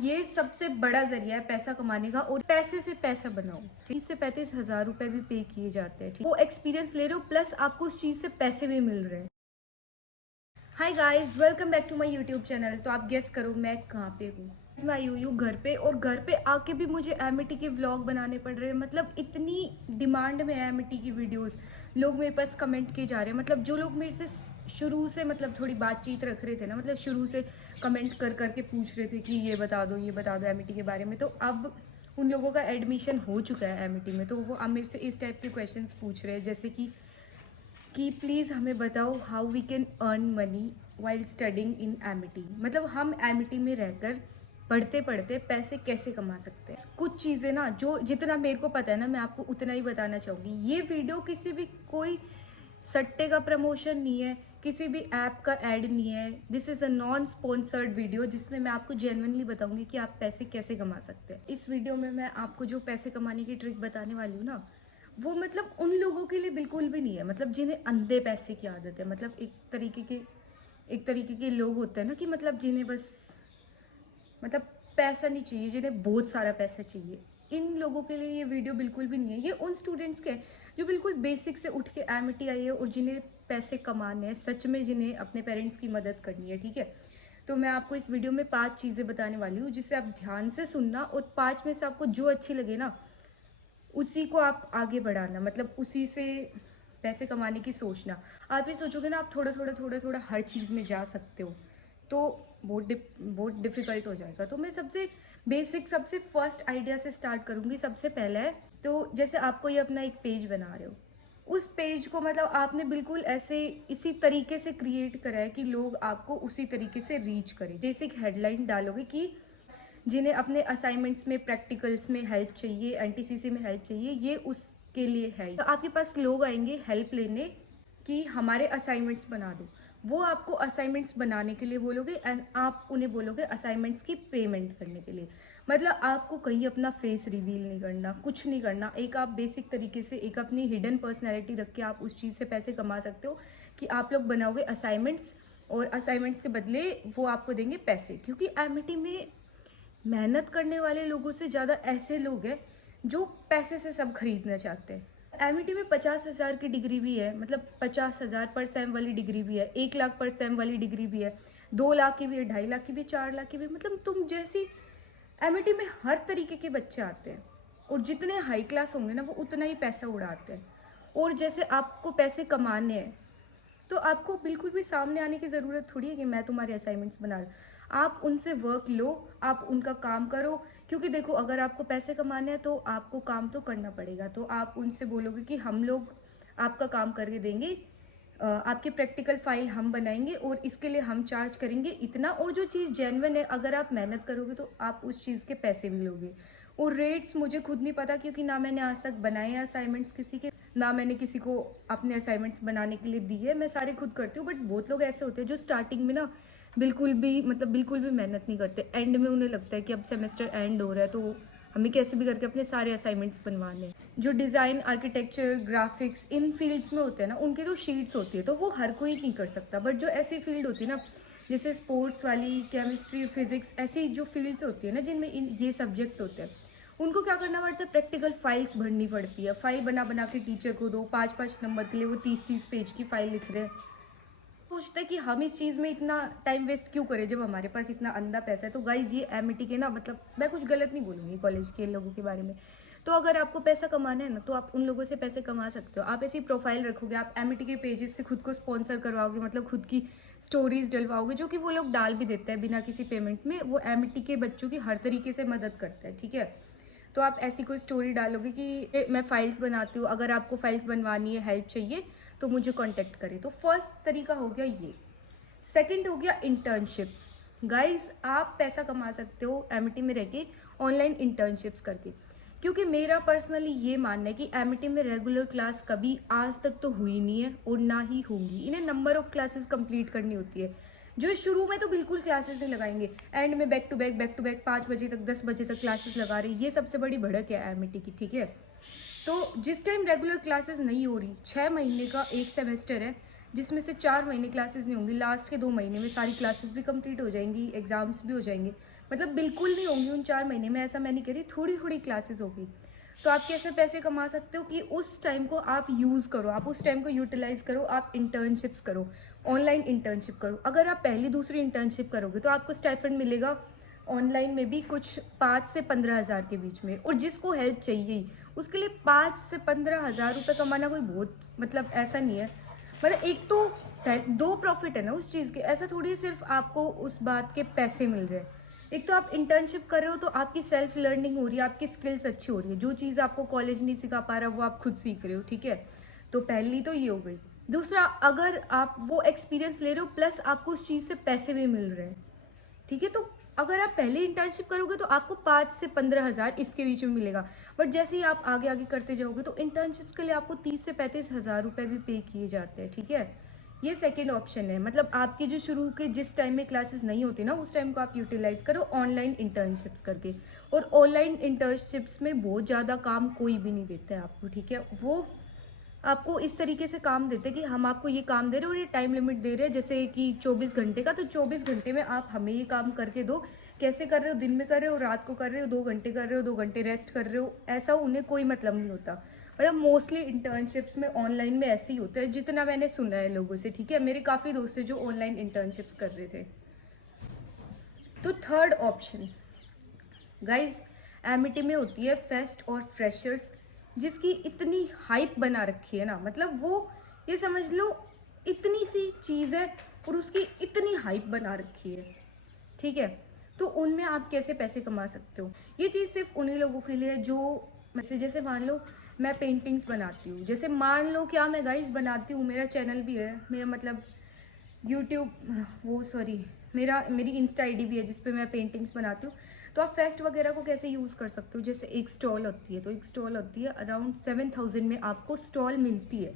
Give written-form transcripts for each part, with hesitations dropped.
ये सबसे बड़ा जरिया है पैसा कमाने का और पैसे से पैसा बनाओ। 30 से 35 हज़ार रुपए भी पे किए जाते हैं। ठीक, वो एक्सपीरियंस ले रहे हो प्लस आपको उस चीज से पैसे भी मिल रहे हैं। Hi guys, welcome back to my YouTube channel. तो आप गेस करो मैं कहाँ पे हूँ। मैं आई हुई हूँ घर पे, और घर पे आके भी मुझे एमिटी के व्लॉग बनाने पड़ रहे हैं। मतलब इतनी डिमांड में है एमिटी की वीडियोस। लोग मेरे पास कमेंट किए जा रहे हैं। मतलब जो लोग मेरे से शुरू से मतलब थोड़ी बातचीत रख रहे थे ना, मतलब शुरू से कमेंट कर करके पूछ रहे थे कि ये बता दो एमिटी के बारे में, तो अब उन लोगों का एडमिशन हो चुका है एमिटी में। तो वो अब मेरे से इस टाइप के क्वेश्चंस पूछ रहे हैं, जैसे कि प्लीज़ हमें बताओ how we can earn money while studying in Amity. मतलब हम एमिटी में रहकर पढ़ते पढ़ते पैसे कैसे कमा सकते हैं। कुछ चीज़ें ना, जो जितना मेरे को पता है ना, मैं आपको उतना ही बताना चाहूँगी। ये वीडियो किसी भी कोई सट्टे का प्रमोशन नहीं है, किसी भी ऐप का ऐड नहीं है। This is a non sponsored video जिसमें मैं आपको जेन्युइनली बताऊंगी कि आप पैसे कैसे कमा सकते हैं। इस वीडियो में मैं आपको जो पैसे कमाने की ट्रिक बताने वाली हूँ ना, वो मतलब उन लोगों के लिए बिल्कुल भी नहीं है, मतलब जिन्हें अंधे पैसे की आदत है। मतलब एक तरीके के लोग होते हैं ना कि मतलब जिन्हें बस मतलब पैसा नहीं चाहिए, जिन्हें बहुत सारा पैसा चाहिए। इन लोगों के लिए ये वीडियो बिल्कुल भी नहीं है। ये उन स्टूडेंट्स के जो बिल्कुल बेसिक से उठ के एमिटी आई है और जिन्हें पैसे कमाने हैं सच में, जिन्हें अपने पेरेंट्स की मदद करनी है। ठीक है, तो मैं आपको इस वीडियो में 5 चीज़ें बताने वाली हूँ, जिसे आप ध्यान से सुनना, और 5 में से आपको जो अच्छी लगे ना उसी को आप आगे बढ़ाना। मतलब उसी से पैसे कमाने की सोचना। आप ये सोचोगे ना आप थोड़ा थोड़ा हर चीज़ में जा सकते हो, तो बहुत डिफिकल्ट हो जाएगा। तो मैं सबसे बेसिक, सबसे फर्स्ट आइडिया से स्टार्ट करूंगी। सबसे पहले है, तो जैसे आपको ये अपना एक पेज बना रहे हो, उस पेज को मतलब आपने बिल्कुल ऐसे इसी तरीके से क्रिएट करा है कि लोग आपको उसी तरीके से रीच करें। जैसे एक हेडलाइन डालोगे कि जिन्हें अपने असाइनमेंट्स में, प्रैक्टिकल्स में हेल्प चाहिए, एनटीसीसी में हेल्प चाहिए, ये उसके लिए है। तो आपके पास लोग आएंगे हेल्प लेने कि हमारे असाइनमेंट्स बना दो। वो आपको असाइनमेंट्स बनाने के लिए बोलोगे एंड आप उन्हें बोलोगे असाइनमेंट्स की पेमेंट करने के लिए। मतलब आपको कहीं अपना फेस रिवील नहीं करना, कुछ नहीं करना। एक आप बेसिक तरीके से एक अपनी हिडन पर्सनैलिटी रख के आप उस चीज़ से पैसे कमा सकते हो कि आप लोग बनाओगे असाइनमेंट्स, और असाइनमेंट्स के बदले वो आपको देंगे पैसे। क्योंकि एमिटी में मेहनत करने वाले लोगों से ज़्यादा ऐसे लोग हैं जो पैसे से सब खरीदना चाहते हैं। एमिटी में 50 हज़ार की डिग्री भी है, मतलब 50 हज़ार पर सेम वाली डिग्री भी है, 1 लाख पर सेम वाली डिग्री भी है, 2 लाख की भी है, 2.5 लाख की भी, 4 लाख की भी। मतलब तुम जैसी एमिटी में हर तरीके के बच्चे आते हैं, और जितने हाई क्लास होंगे ना वो उतना ही पैसा उड़ाते हैं। और जैसे आपको पैसे कमाने हैं तो आपको बिल्कुल भी सामने आने की ज़रूरत थोड़ी है कि मैं तुम्हारे असाइनमेंट्स बना रहा हूँ। आप उनसे वर्क लो, आप उनका काम करो। क्योंकि देखो, अगर आपको पैसे कमाने हैं तो आपको काम तो करना पड़ेगा। तो आप उनसे बोलोगे कि हम लोग आपका काम करके देंगे, आपके प्रैक्टिकल फाइल हम बनाएंगे और इसके लिए हम चार्ज करेंगे इतना। और जो चीज़ जेन्युइन है, अगर आप मेहनत करोगे तो आप उस चीज़ के पैसे भी लोगे। और रेट्स मुझे खुद नहीं पता, क्योंकि ना मैंने आज तक बनाए हैं असाइनमेंट्स किसी के, ना मैंने किसी को अपने असाइनमेंट्स बनाने के लिए दिए। मैं सारे खुद करती हूँ। बट बहुत लोग ऐसे होते हैं जो स्टार्टिंग में ना बिल्कुल भी मेहनत नहीं करते। एंड में उन्हें लगता है कि अब सेमेस्टर एंड हो रहा है तो हमें कैसे भी करके अपने सारे असाइनमेंट्स बनवाने हैं। जो डिज़ाइन, आर्किटेक्चर, ग्राफिक्स इन फील्ड्स में होते हैं ना, उनकी जो शीट्स होती है तो वो हर कोई नहीं कर सकता। बट जो ऐसी फील्ड होती है ना, जैसे स्पोर्ट्स वाली, केमिस्ट्री, फिजिक्स, ऐसी जो फील्ड्स होती है ना जिनमें ये सब्जेक्ट होते हैं, उनको क्या करना पड़ता है, प्रैक्टिकल फाइल्स भरनी पड़ती है। फाइल बना बना के टीचर को दो, 5-5 नंबर के लिए वो 30-30 पेज की फाइल लिख रहे हैं। सोचते हैं कि हम इस चीज़ में इतना टाइम वेस्ट क्यों करें जब हमारे पास इतना अंधा पैसा है। तो गाइज, ये एमिटी के ना, मतलब मैं कुछ गलत नहीं बोलूँगी कॉलेज के लोगों के बारे में। तो अगर आपको पैसा कमाना है ना, तो आप उन लोगों से पैसे कमा सकते हो। आप ऐसी प्रोफाइल रखोगे, आप एमिटी के पेजेस से खुद को स्पॉन्सर करवाओगे, मतलब खुद की स्टोरीज डलवाओगे, जो कि वो लोग डाल भी देते हैं बिना किसी पेमेंट में। वो एमिटी के बच्चों की हर तरीके से मदद करता है। ठीक है, तो आप ऐसी कोई स्टोरी डालोगे कि मैं फाइल्स बनाती हूँ, अगर आपको फाइल्स बनवानी है, हेल्प चाहिए तो मुझे कांटेक्ट करें। तो फर्स्ट तरीका हो गया ये। सेकंड हो गया इंटर्नशिप। गाइस, आप पैसा कमा सकते हो एमिटी में रह के ऑनलाइन इंटर्नशिप्स करके। क्योंकि मेरा पर्सनली ये मानना है कि एमिटी में रेगुलर क्लास कभी आज तक तो हुई नहीं है और ना ही होंगी। इन्हें नंबर ऑफ क्लासेस कंप्लीट करनी होती है, जो शुरू में तो बिल्कुल क्लासेस नहीं लगाएंगे, एंड में बैक टू बैक 5 बजे तक, 10 बजे तक क्लासेस लगा रही। ये सबसे बड़ी भड़क है एमिटी की। ठीक है, तो जिस टाइम रेगुलर क्लासेस नहीं हो रही, 6 महीने का एक सेमेस्टर है जिसमें से 4 महीने क्लासेस नहीं होंगी, लास्ट के 2 महीने में सारी क्लासेस भी कंप्लीट हो जाएंगी, एग्जाम्स भी हो जाएंगे। मतलब बिल्कुल नहीं होंगी उन 4 महीने में, ऐसा मैं नहीं कह रही, थोड़ी थोड़ी क्लासेस होगी। तो आप कैसे पैसे कमा सकते हो कि उस टाइम को आप यूज़ करो, आप उस टाइम को यूटिलाइज करो, आप इंटर्नशिप्स करो, ऑनलाइन इंटर्नशिप करो। अगर आप पहली दूसरी इंटर्नशिप करोगे तो आपको स्टाइपेंड मिलेगा ऑनलाइन में भी कुछ 5 से 15 हज़ार के बीच में। और जिसको हेल्प चाहिए ही उसके लिए 5 से 15 हज़ार रुपये कमाना कोई बहुत मतलब ऐसा नहीं है। मतलब एक तो दो प्रॉफिट है ना उस चीज़ के, ऐसा थोड़ी है सिर्फ आपको उस बात के पैसे मिल रहे हैं। एक तो आप इंटर्नशिप कर रहे हो तो आपकी सेल्फ लर्निंग हो रही है, आपकी स्किल्स अच्छी हो रही है, जो चीज़ आपको कॉलेज नहीं सिखा पा रहा वो आप खुद सीख रहे हो, ठीक है। तो पहली तो ये हो गई। दूसरा, अगर आप वो एक्सपीरियंस ले रहे हो प्लस आपको उस चीज़ से पैसे भी मिल रहे हैं, ठीक है। तो अगर आप पहले इंटर्नशिप करोगे तो आपको 5 से 15 हज़ार इसके बीच में मिलेगा। बट जैसे ही आप आगे आगे करते जाओगे तो इंटर्नशिप्स के लिए आपको 30 से 35 हज़ार रुपये भी पे किए जाते हैं, ठीक है। ये सेकेंड ऑप्शन है। मतलब आपके जो शुरू के जिस टाइम में क्लासेस नहीं होती ना उस टाइम को आप यूटिलाइज करो ऑनलाइन इंटर्नशिप्स करके। और ऑनलाइन इंटर्नशिप्स में बहुत ज़्यादा काम कोई भी नहीं देता है आपको, ठीक है। वो आपको इस तरीके से काम देते हैं कि हम आपको ये काम दे रहे हैं और ये टाइम लिमिट दे रहे हैं, जैसे कि 24 घंटे का, तो 24 घंटे में आप हमें ये काम करके दो। कैसे कर रहे हो, दिन में कर रहे हो, रात को कर रहे हो, 2 घंटे कर रहे हो, 2 घंटे रेस्ट कर रहे हो, ऐसा उन्हें कोई मतलब नहीं होता। मतलब मोस्टली इंटर्नशिप्स में ऑनलाइन में ऐसे ही होता है जितना मैंने सुना है लोगों से, ठीक है। मेरे काफ़ी दोस्त हैं जो ऑनलाइन इंटर्नशिप्स कर रहे थे। तो थर्ड ऑप्शन गाइज, एमिटी में होती है फेस्ट और फ्रेशर्स, जिसकी इतनी हाइप बना रखी है ना, मतलब वो ये समझ लो इतनी सी चीज़ है और उसकी इतनी हाइप बना रखी है, ठीक है। तो उनमें आप कैसे पैसे कमा सकते हो, ये चीज़ सिर्फ उन्हीं लोगों के लिए जो जैसे मान लो मैं पेंटिंग्स बनाती हूँ, जैसे मान लो क्या मैं गाइज बनाती हूँ, मेरा चैनल भी है, मेरा मतलब यूट्यूब वो सॉरी मेरी इंस्टा आईडी भी है जिस पे मैं पेंटिंग्स बनाती हूँ। तो आप फेस्ट वगैरह को कैसे यूज़ कर सकते हो, जैसे एक स्टॉल होती है, तो एक स्टॉल होती है अराउंड 7,000 में आपको स्टॉल मिलती है।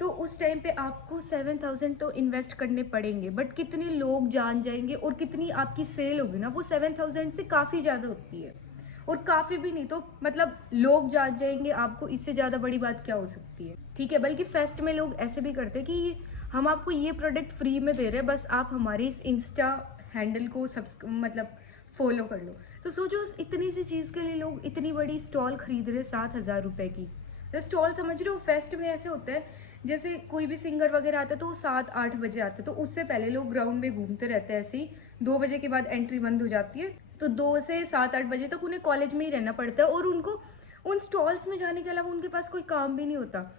तो उस टाइम पे आपको 7,000 तो इन्वेस्ट करने पड़ेंगे, बट कितने लोग जान जाएंगे और कितनी आपकी सेल होगी ना, वो 7,000 से काफ़ी ज़्यादा होती है। और काफ़ी भी नहीं तो मतलब लोग जान जाएंगे आपको, इससे ज़्यादा बड़ी बात क्या हो सकती है, ठीक है। बल्कि फेस्ट में लोग ऐसे भी करते हैं कि हम आपको ये प्रोडक्ट फ्री में दे रहे हैं, बस आप हमारे इस इंस्टा हैंडल को मतलब फॉलो कर लो। तो सोचो उस इतनी सी चीज़ के लिए लोग इतनी बड़ी स्टॉल खरीद रहे 7,000 रुपये की। तो स्टॉल समझ रहे हो, फेस्ट में ऐसे होता है जैसे कोई भी सिंगर वगैरह आता है तो वो 7-8 बजे आता है, तो उससे पहले लोग ग्राउंड में घूमते रहते हैं ऐसे ही। 2 बजे के बाद एंट्री बंद हो जाती है, तो 2 से 7-8 बजे तक उन्हें कॉलेज में ही रहना पड़ता है और उनको उन स्टॉल्स में जाने के अलावा उनके पास कोई काम भी नहीं होता।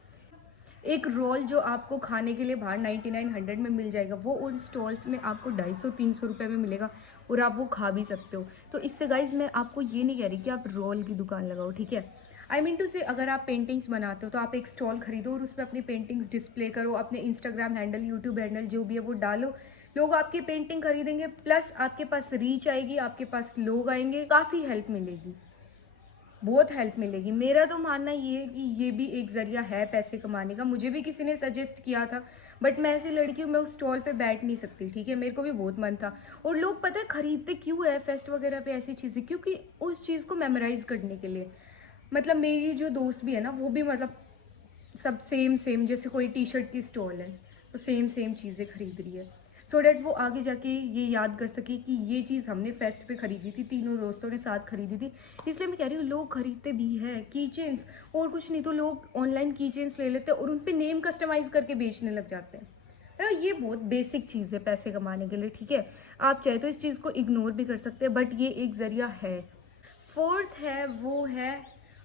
एक रोल जो आपको खाने के लिए बाहर 99-100 में मिल जाएगा, वो उन स्टॉल्स में आपको 250-300 रुपये में मिलेगा और आप वो खा भी सकते हो। तो इससे गाइज मैं आपको ये नहीं कह रही कि आप रोल की दुकान लगाओ, ठीक है। आई मीन टू से अगर आप पेंटिंग्स बनाते हो तो आप एक स्टॉल खरीदो और उस पर अपनी पेंटिंग्स डिस्प्ले करो, अपने इंस्टाग्राम हैंडल, यूट्यूब हैंडल जो भी है वो डालो, लोग आपकी पेंटिंग खरीदेंगे, प्लस आपके पास रीच आएगी, आपके पास लोग आएंगे, काफ़ी हेल्प मिलेगी, बहुत हेल्प मिलेगी। मेरा तो मानना ये है कि ये भी एक जरिया है पैसे कमाने का। मुझे भी किसी ने सजेस्ट किया था, बट मैं ऐसी लड़की हूँ, मैं उस स्टॉल पे बैठ नहीं सकती, ठीक है। मेरे को भी बहुत मन था। और लोग पता है खरीदते क्यों है फेस्ट वगैरह पे ऐसी चीज़ें, क्योंकि उस चीज़ को मेमोराइज करने के लिए। मतलब मेरी जो दोस्त भी है ना, वो भी मतलब सब सेम जैसे कोई टी शर्ट की स्टॉल है तो सेम चीज़ें खरीद रही है, सो डैट वो आगे जाके ये याद कर सके कि ये चीज़ हमने फेस्ट पे खरीदी थी, तीनों दोस्तों ने साथ खरीदी थी। इसलिए मैं कह रही हूँ लोग खरीदते भी हैं की चेन्स, और कुछ नहीं तो लोग ऑनलाइन की चेन्स ले लेते हैं और उन पर नेम कस्टमाइज करके बेचने लग जाते हैं। ये बहुत बेसिक चीज़ है पैसे कमाने के लिए, ठीक है। आप चाहे तो इस चीज़ को इग्नोर भी कर सकते हैं, बट ये एक ज़रिया है। फोर्थ है वो है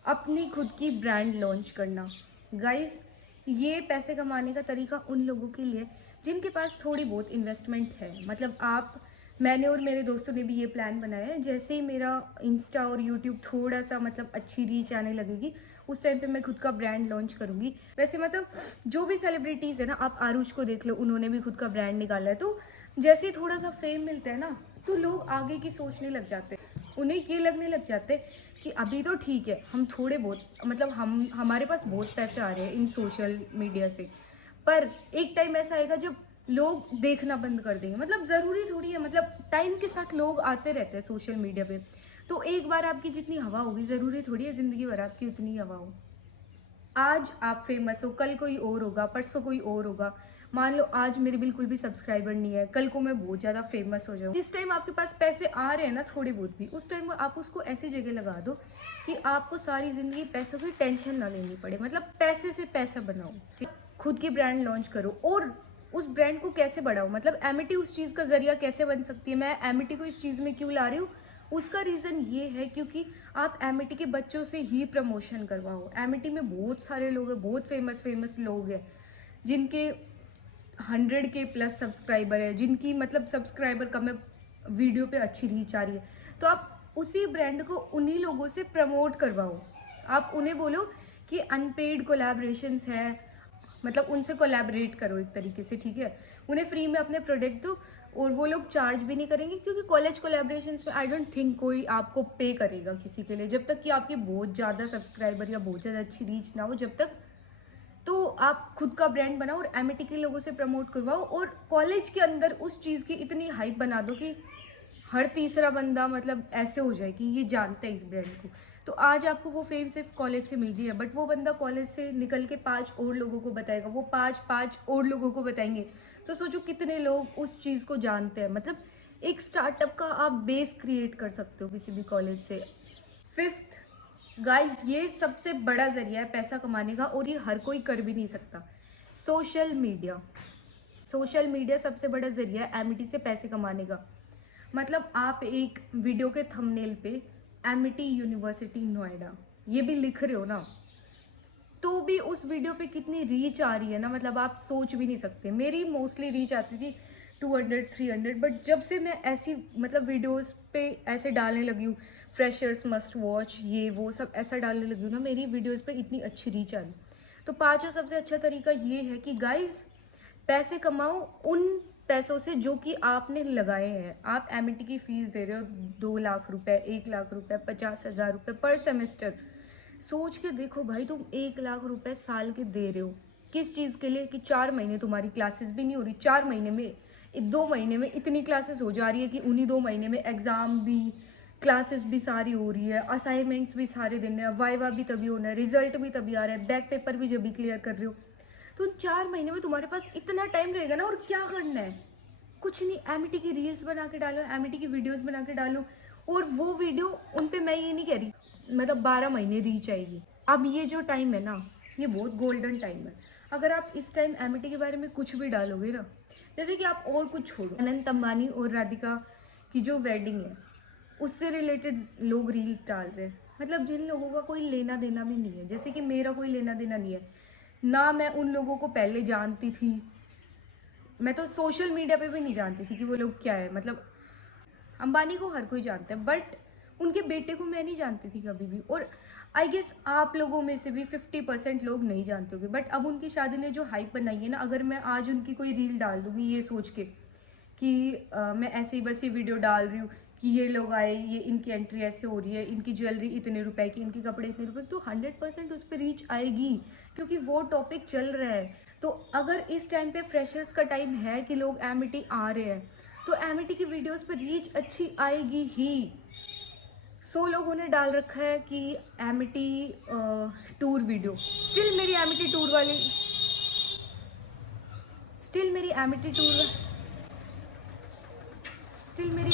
अपनी खुद की ब्रांड लॉन्च करना। गाइस, ये पैसे कमाने का तरीका उन लोगों के लिए जिनके पास थोड़ी बहुत इन्वेस्टमेंट है। मतलब मैंने और मेरे दोस्तों ने भी ये प्लान बनाया है, जैसे ही मेरा इंस्टा और यूट्यूब थोड़ा सा मतलब अच्छी रीच आने लगेगी उस टाइम पे मैं खुद का ब्रांड लॉन्च करूँगी। वैसे मतलब जो भी सेलिब्रिटीज़ है ना, आप आरुष को देख लो, उन्होंने भी खुद का ब्रांड निकाला है। तो जैसे ही थोड़ा सा फेम मिलता है ना, तो लोग आगे की सोचने लग जाते हैं, उन्हें ये लगने लग जाते कि अभी तो ठीक है, हम थोड़े बहुत मतलब हमारे पास बहुत पैसे आ रहे हैं इन सोशल मीडिया से, पर एक टाइम ऐसा आएगा जब लोग देखना बंद कर देंगे। मतलब ज़रूरी थोड़ी है, मतलब टाइम के साथ लोग आते रहते हैं सोशल मीडिया पे। तो एक बार आपकी जितनी हवा होगी, ज़रूरी थोड़ी है ज़िंदगी भर आपकी उतनी हवा हो। आज आप फेमस हो, कल कोई और होगा, परसों कोई और होगा, मान लो आज मेरे बिल्कुल भी सब्सक्राइबर नहीं है, कल को मैं बहुत ज़्यादा फेमस हो जाऊँ। जिस टाइम आपके पास पैसे आ रहे हैं ना थोड़े बहुत भी, उस टाइम आप उसको ऐसी जगह लगा दो कि आपको सारी ज़िंदगी पैसों की टेंशन ना लेनी पड़े। मतलब पैसे से पैसा बनाओ, ठीक। खुद की ब्रांड लॉन्च करो और उस ब्रांड को कैसे बढ़ाओ, मतलब एमिटी उस चीज़ का जरिया कैसे बन सकती है। मैं एमिटी को इस चीज़ में क्यों ला रही हूँ, उसका रीज़न ये है क्योंकि आप एमिटी के बच्चों से ही प्रमोशन करवाओ। एमिटी में बहुत सारे लोग हैं, बहुत फेमस लोग हैं जिनके 100 के प्लस सब्सक्राइबर है, जिनकी मतलब सब्सक्राइबर कम है, वीडियो पे अच्छी रीच आ रही है। तो आप उसी ब्रांड को उन्हीं लोगों से प्रमोट करवाओ। आप उन्हें बोलो कि अनपेड कोलैबोरेशंस है, मतलब उनसे कोलैबोरेट करो एक तरीके से, ठीक है। उन्हें फ्री में अपने प्रोडक्ट दो और वो लोग चार्ज भी नहीं करेंगे, क्योंकि कॉलेज कोलैबोरेशंस में आई डोंट थिंक कोई आपको पे करेगा किसी के लिए, जब तक कि आपके बहुत ज़्यादा सब्सक्राइबर या बहुत ज़्यादा अच्छी रीच ना हो, जब तक। तो आप खुद का ब्रांड बनाओ और एमिटी के लोगों से प्रमोट करवाओ और कॉलेज के अंदर उस चीज़ की इतनी हाइप बना दो कि हर तीसरा बंदा मतलब ऐसे हो जाए कि ये जानता है इस ब्रांड को। तो आज आपको वो फेम सिर्फ कॉलेज से मिल रही है, बट वो बंदा कॉलेज से निकल के 5 और लोगों को बताएगा, वो 5 और लोगों को बताएंगे। तो सोचो कितने लोग उस चीज़ को जानते हैं। मतलब एक स्टार्टअप का आप बेस क्रिएट कर सकते हो किसी भी कॉलेज से। फिफ्थ गाइस, ये सबसे बड़ा जरिया है पैसा कमाने का और ये हर कोई कर भी नहीं सकता। Social media. सोशल मीडिया सबसे बड़ा जरिया है एमिटी से पैसे कमाने का। मतलब आप एक वीडियो के थंबनेल पे एमिटी यूनिवर्सिटी नोएडा ये भी लिख रहे हो ना, तो भी उस वीडियो पे कितनी रीच आ रही है ना, मतलब आप सोच भी नहीं सकते। मेरी मोस्टली रीच आती थी 200-300, बट जब से मैं ऐसी मतलब वीडियोस पे ऐसे डालने लगी हूँ, फ्रेशर्स मस्ट वॉच ये वो सब ऐसा डालने लगी हूँ ना, मेरी वीडियोस पे इतनी अच्छी रीच आ रही। तो पांचों सबसे अच्छा तरीका ये है कि गाइज पैसे कमाओ उन पैसों से जो कि आपने लगाए हैं। आप एमिटी की फीस दे रहे हो 2 लाख रुपए, 1 लाख रुपए, 50,000 रुपए पर सेमेस्टर। सोच के देखो भाई, तुम 1 लाख रुपए साल के दे रहे हो किस चीज़ के लिए, कि 4 महीने तुम्हारी क्लासेस भी नहीं हो रही, 4 महीने में 2 महीने में इतनी क्लासेस हो जा रही है कि उन्हीं 2 महीने में एग्जाम भी, क्लासेस भी सारी हो रही है, असाइनमेंट्स भी सारे दिन है, वाइवा भी तभी होना है, रिजल्ट भी तभी आ रहा है, बैक पेपर भी जब भी क्लियर कर रहे हो। तो 4 महीने में तुम्हारे पास इतना टाइम रहेगा ना, और क्या करना है, कुछ नहीं, एमिटी की रील्स बना के डालो, एमिटी की वीडियोस बना के डालो, और वो वीडियो उन पे मैं ये नहीं कह रही मतलब 12 महीने रीच आएगी। अब ये जो टाइम है ना, ये बहुत गोल्डन टाइम है। अगर आप इस टाइम एमिटी के बारे में कुछ भी डालोगे ना, जैसे कि आप और कुछ छोड़ो, अनंत अंबानी और राधिका की जो वेडिंग है उससे रिलेटेड लोग रील्स डाल रहे हैं, मतलब जिन लोगों का कोई लेना देना भी नहीं है, जैसे कि मेरा कोई लेना देना नहीं है ना, मैं उन लोगों को पहले जानती थी, मैं तो सोशल मीडिया पे भी नहीं जानती थी कि वो लोग क्या है। मतलब अंबानी को हर कोई जानता है, बट उनके बेटे को मैं नहीं जानती थी कभी भी, और आई गेस आप लोगों में से भी 50% लोग नहीं जानते होंगे। बट अब उनकी शादी ने जो हाइप बनाई है ना, अगर मैं आज उनकी कोई रील डाल दूंगी ये सोच के कि मैं ऐसे ही बस ये वीडियो डाल रही हूँ कि ये लोग आए, ये इनकी एंट्री ऐसे हो रही है, इनकी ज्वेलरी इतने रुपए की, इनके कपड़े इतने रुपए, तो 100% उस पर रीच आएगी, क्योंकि वो टॉपिक चल रहा है। तो अगर इस टाइम पे फ्रेशर्स का टाइम है कि लोग एमिटी आ रहे हैं, तो एमिटी की वीडियोस पे रीच अच्छी आएगी ही। 100 लोगों ने डाल रखा है कि एमिटी टूर वीडियो, स्टिल मेरी एमिटी टूर वाली स्टिल मेरी एमिटी टूर स्टिल मेरी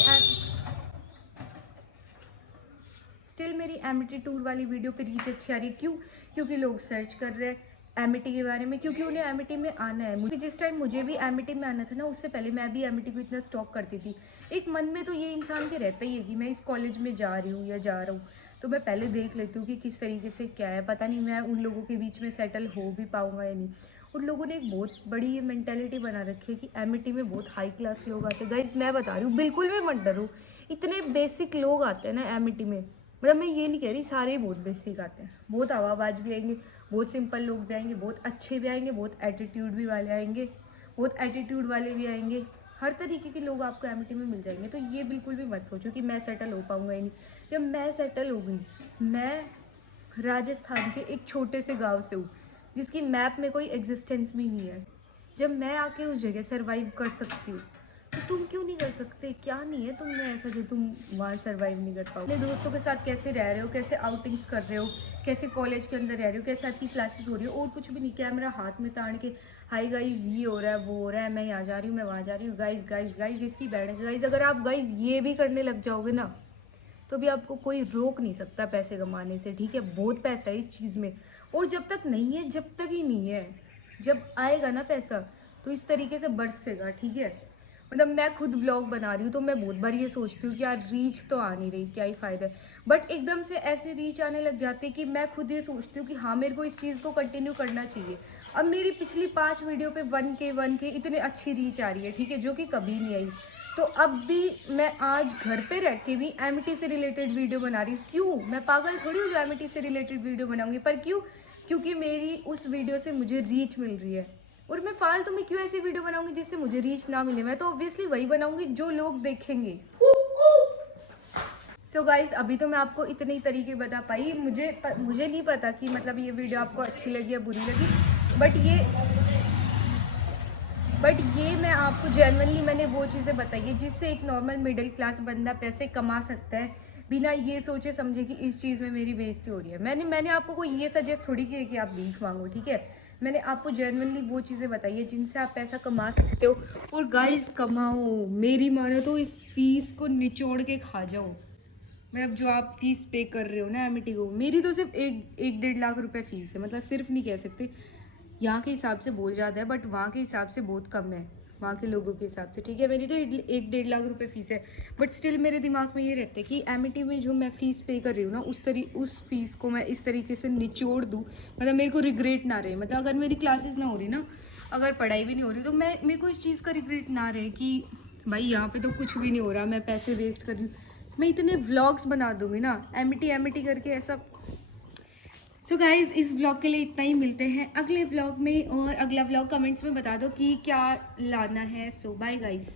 स्टिल मेरी एमिटी टूर वाली वीडियो पे रीच अच्छी आ रही है। क्यों? क्योंकि लोग सर्च कर रहे हैं एमिटी के बारे में, क्योंकि उन्हें एमिटी में आना है। मुझे जिस टाइम मुझे भी एमिटी में आना था ना, उससे पहले मैं भी एमिटी को इतना स्टॉक करती थी। एक मन में तो ये इंसान के रहता ही है कि मैं इस कॉलेज में जा रही हूँ या जा रहा हूँ, तो मैं पहले देख लेती हूँ कि किस तरीके से क्या है। पता नहीं मैं उन लोगों के बीच में सेटल हो भी पाऊँगा या नहीं। उन लोगों ने एक बहुत बड़ी ये मेंटेलिटी बना रखी है कि एमिटी में बहुत हाई क्लास लोग आते हैं। गाइस मैं बता रही हूँ, बिल्कुल भी मत डरो, इतने बेसिक लोग आते हैं ना एमिटी में। मतलब मैं ये नहीं कह रही सारे बहुत बेसिक आते हैं, बहुत हवाबाज भी आएंगे, बहुत सिंपल लोग भी आएंगे, बहुत अच्छे भी आएंगे, बहुत एटीट्यूड भी वाले आएंगे, बहुत एटीट्यूड वाले भी आएंगे। हर तरीके के लोग आपको एमिटी में मिल जाएंगे। तो ये बिल्कुल भी मत सोचो कि मैं सेटल हो पाऊंगा ही नहीं। जब मैं सेटल हो गई, मैं राजस्थान के एक छोटे से गाँव से हूँ जिसकी मैप में कोई एग्जिस्टेंस भी नहीं है, जब मैं आके उस जगह सर्वाइव कर सकती हूँ, तो तुम क्यों नहीं कर सकते? क्या नहीं है तुम में ऐसा जो तुम वहाँ सर्वाइव नहीं कर पाओ? अपने दोस्तों के साथ कैसे रह रहे हो, कैसे आउटिंग्स कर रहे हो, कैसे कॉलेज के अंदर रह रहे हो, कैसे आपकी क्लासेस हो रही हो, और कुछ भी नहीं, कैमरा हाथ में तान के हाई गाइज ये हो रहा है वो हो रहा है, मैं यहाँ जा रही हूँ मैं वहाँ जा रही हूँ, गाइज गाइज गाइज इसकी बैड है गाइज। अगर आप गाइज ये भी करने लग जाओगे ना तो भी आपको कोई रोक नहीं सकता पैसे कमाने से, ठीक है? बहुत पैसा है इस चीज़ में, और जब तक नहीं है जब तक ही नहीं है, जब आएगा ना पैसा तो इस तरीके से बरसेगा, ठीक है? मतलब मैं खुद व्लॉग बना रही हूँ तो मैं बहुत बार ये सोचती हूँ कि यार रीच तो आ नहीं रही, क्या ही फ़ायदा है, बट एकदम से ऐसे रीच आने लग जाती है कि मैं खुद ये सोचती हूँ कि हाँ मेरे को इस चीज़ को कंटिन्यू करना चाहिए। अब मेरी पिछली 5 वीडियो पे 1K इतने अच्छी रीच आ रही है, ठीक है, जो कि कभी नहीं आई। तो अब भी मैं आज घर पे रह के भी एमिटी से रिलेटेड वीडियो बना रही हूँ। क्यों? मैं पागल थोड़ी हूँ जो एमिटी से रिलेटेड वीडियो बनाऊंगी, पर क्यों? क्योंकि मेरी उस वीडियो से मुझे रीच मिल रही है, और मैं फालतू में क्यों ऐसी वीडियो बनाऊंगी जिससे मुझे रीच ना मिले? मैं तो ऑब्वियसली वही बनाऊंगी जो लोग देखेंगे। सो गाइस, अभी तो मैं आपको इतने ही तरीके बता पाई, मुझे नहीं पता कि मतलब ये वीडियो आपको अच्छी लगी या बुरी लगी, बट ये मैं आपको जेन्युइनली मैंने वो चीज़ें बताई है जिससे एक नॉर्मल मिडिल क्लास बंदा पैसे कमा सकता है बिना ये सोचे समझे कि इस चीज़ में मेरी बेइज्जती हो रही है। मैंने आपको कोई ये सजेस्ट थोड़ी किया कि आप भीख मांगो, ठीक है? मैंने आपको जेन्युइनली वो चीज़ें बताई है जिनसे आप पैसा कमा सकते हो। और गाइस कमाओ, मेरी मानो तो इस फीस को निचोड़ के खा जाओ। मतलब जो आप फीस पे कर रहे हो ना एमिटी को, मेरी तो सिर्फ 1-1.5 लाख रुपए फीस है, मतलब सिर्फ नहीं कह सकते, यहाँ के हिसाब से बहुत ज़्यादा है बट वहाँ के हिसाब से बहुत कम है, वहाँ के लोगों के हिसाब से, ठीक है? मेरी तो 1-1.5 लाख रुपए फीस है, बट स्टिल मेरे दिमाग में ये रहता है कि एमिटी में जो मैं फ़ीस पे कर रही हूँ ना उस फीस को मैं इस तरीके से निचोड़ दूँ, मतलब मेरे को रिग्रेट ना रहे। मतलब अगर मेरी क्लासेस ना हो रही ना, अगर पढ़ाई भी नहीं हो रही, तो मेरे को इस चीज़ का रिग्रेट ना रहे कि भाई यहाँ पे तो कुछ भी नहीं हो रहा, मैं पैसे वेस्ट कर रही हूँ। मैं इतने व्लॉग्स बना दूँगी ना एमिटी करके ऐसा। सो गाइज, इस व्लॉग के लिए इतना ही, मिलते हैं अगले व्लॉग में, और अगला व्लॉग कमेंट्स में बता दो कि क्या लाना है। सो बाय गाइज।